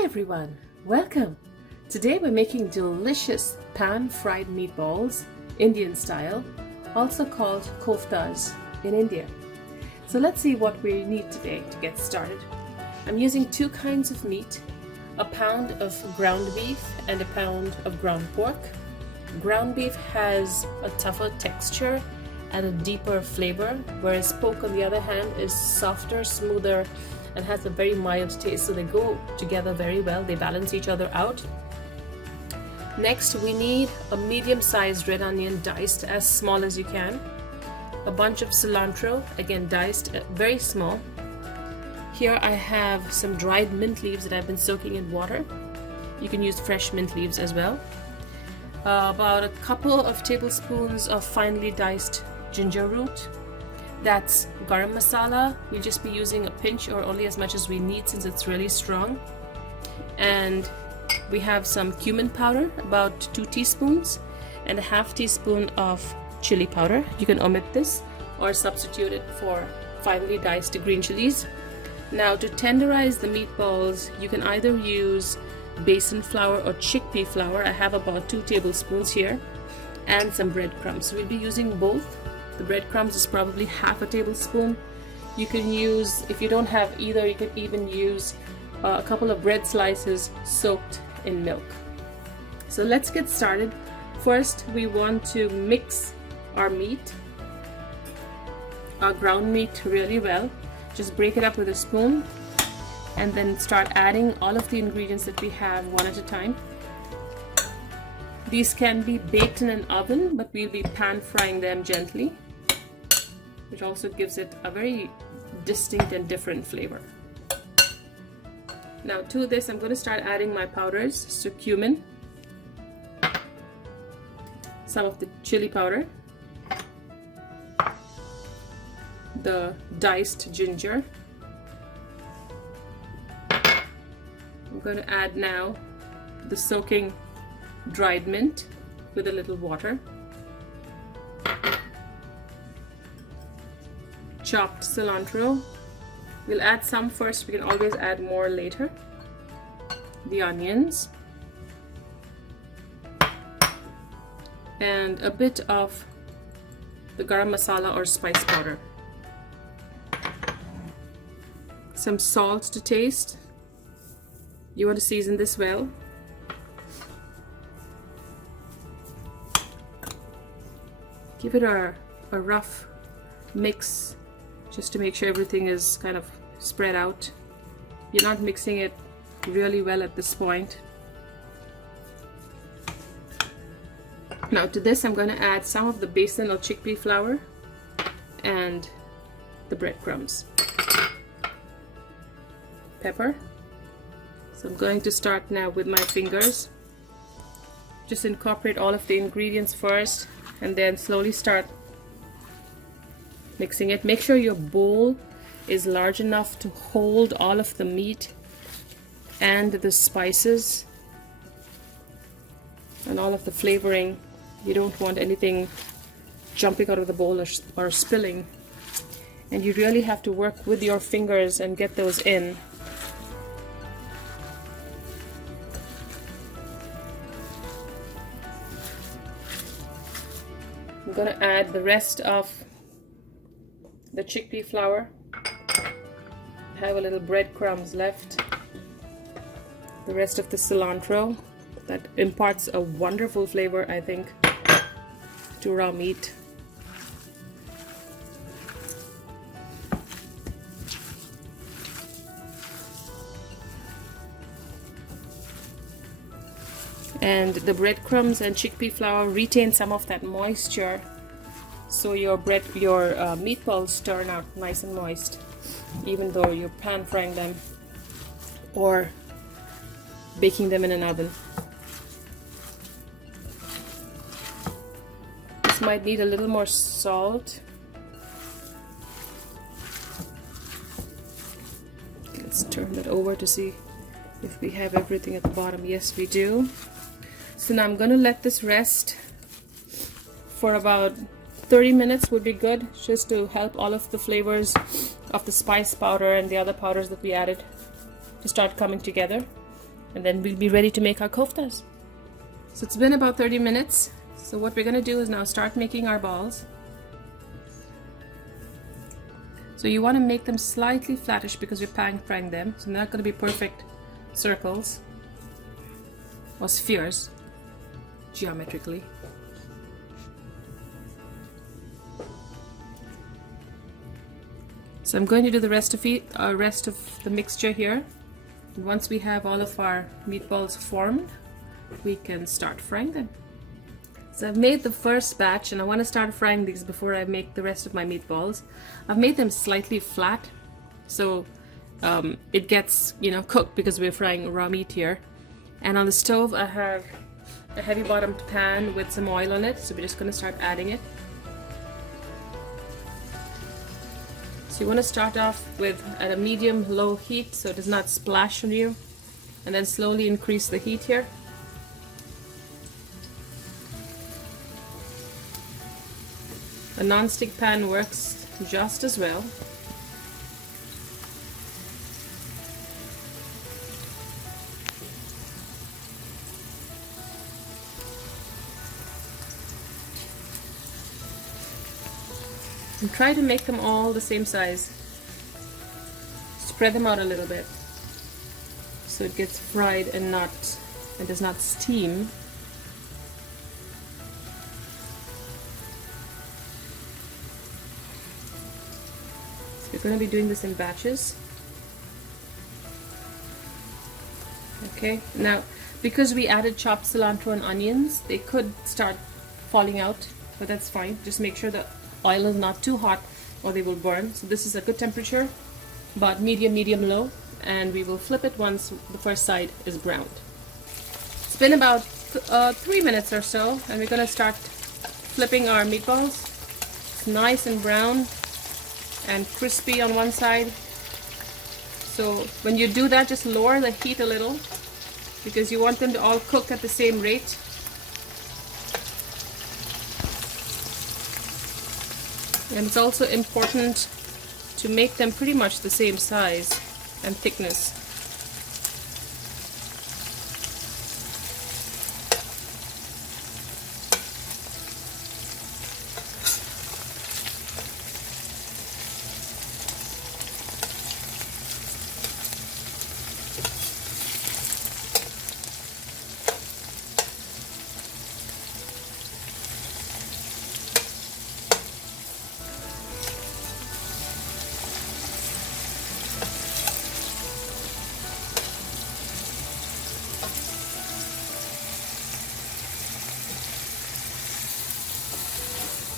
Hi everyone, welcome! Today we're making delicious pan-fried meatballs, Indian style, also called koftas in India. So let's see what we need today to get started. I'm using two kinds of meat, a pound of ground beef and a pound of ground pork. Ground beef has a tougher texture and a deeper flavor, whereas pork on the other hand is softer, smoother, and has a very mild taste, so they go together very well. They balance each other out. Next, we need a medium-sized red onion, diced as small as you can, a bunch of cilantro, again diced very small. Here I have some dried mint leaves that I've been soaking in water. You can use fresh mint leaves as well. About a couple of tablespoons of finely diced ginger root. That's garam masala. We'll just be using a pinch or only as much as we need since it's really strong. And we have some cumin powder, about 2 teaspoons, and a half teaspoon of chili powder. You can omit this or substitute it for finely diced green chilies. Now, to tenderize the meatballs, you can either use besan flour or chickpea flour. I have about 2 tablespoons here, and some breadcrumbs. So we'll be using both. The breadcrumbs is probably half a tablespoon. You can use, if you don't have either, you can even use a couple of bread slices soaked in milk. So let's get started. First, we want to mix our meat, our ground meat, really well. Just break it up with a spoon and then start adding all of the ingredients that we have one at a time. These can be baked in an oven, but we'll be pan frying them gently, which also gives it a very distinct and different flavor. Now to this, I'm going to start adding my powders. So cumin, some of the chili powder, the diced ginger. I'm going to add now the soaking dried mint with a little water. Chopped cilantro. We'll add some first, we can always add more later. The onions. And a bit of the garam masala or spice powder. Some salt to taste. You want to season this well. Give it a rough mix just to make sure everything is kind of spread out. You're not mixing it really well at this point. Now to this, I'm going to add some of the besan or chickpea flour and the breadcrumbs. Pepper. So I'm going to start now with my fingers. Just incorporate all of the ingredients first and then slowly start mixing it. Make sure your bowl is large enough to hold all of the meat and the spices and all of the flavoring. You don't want anything jumping out of the bowl or spilling. And you really have to work with your fingers and get those in. I'm going to add the rest of the chickpea flour. I have a little breadcrumbs left. The rest of the cilantro that imparts a wonderful flavor, I think, to raw meat. And the breadcrumbs and chickpea flour retain some of that moisture, so your meatballs turn out nice and moist, even though you're pan frying them or baking them in an oven. This might need a little more salt. Let's turn that over to see if we have everything at the bottom. Yes, we do. So now I'm going to let this rest for about 30 minutes would be good, just to help all of the flavors of the spice powder and the other powders that we added to start coming together. and then we'll be ready to make our koftas. So it's been about 30 minutes. So what we're gonna do is now start making our balls. So you want to make them slightly flattish because we're pan-frying them. So they're not going to be perfect circles or spheres geometrically. So I'm going to do the rest of the mixture here. And once we have all of our meatballs formed, we can start frying them. So I've made the first batch and I want to start frying these before I make the rest of my meatballs. I've made them slightly flat so it gets, cooked because we're frying raw meat here. And on the stove I have a heavy bottomed pan with some oil on it, so we're just going to start adding it. So you want to start off with at a medium-low heat so it does not splash on you, and then slowly increase the heat here. A non-stick pan works just as well. And try to make them all the same size. Spread them out a little bit so it gets fried and does not steam. We're going to be doing this in batches. Okay, now because we added chopped cilantro and onions, they could start falling out, but that's fine. Just make sure the oil is not too hot or they will burn. So this is a good temperature, but medium low, and we will flip it once the first side is browned. It's been about 3 minutes or so, and we're going to start flipping our meatballs. It's nice and brown and crispy on one side. So when you do that, just lower the heat a little because you want them to all cook at the same rate. And it's also important to make them pretty much the same size and thickness.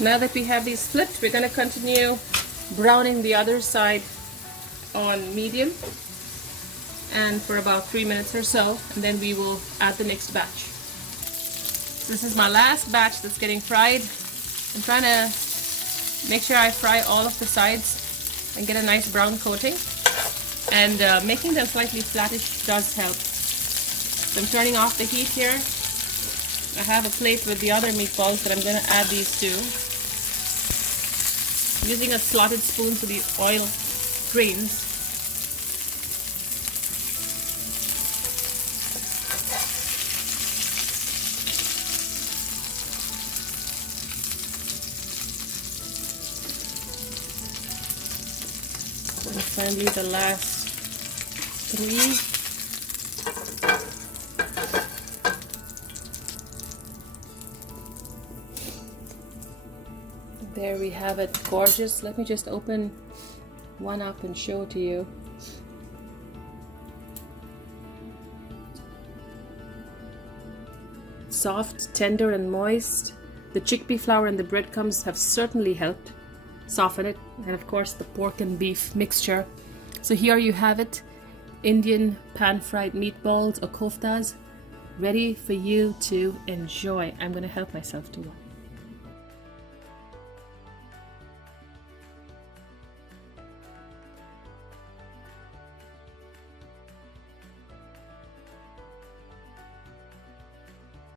Now that we have these flipped, we're going to continue browning the other side on medium and for about 3 minutes or so, and then we will add the next batch. This is my last batch that's getting fried. I'm trying to make sure I fry all of the sides and get a nice brown coating, and making them slightly flattish does help. So I'm turning off the heat here. I have a plate with the other meatballs that I'm going to add these to. I'm using a slotted spoon so the oil drains. And finally the last 3. There we have it, gorgeous. Let me just open one up and show it to you. Soft, tender and moist. The chickpea flour and the breadcrumbs have certainly helped soften it, and of course the pork and beef mixture. So here you have it, Indian pan-fried meatballs or koftas, ready for you to enjoy. I'm going to help myself to one.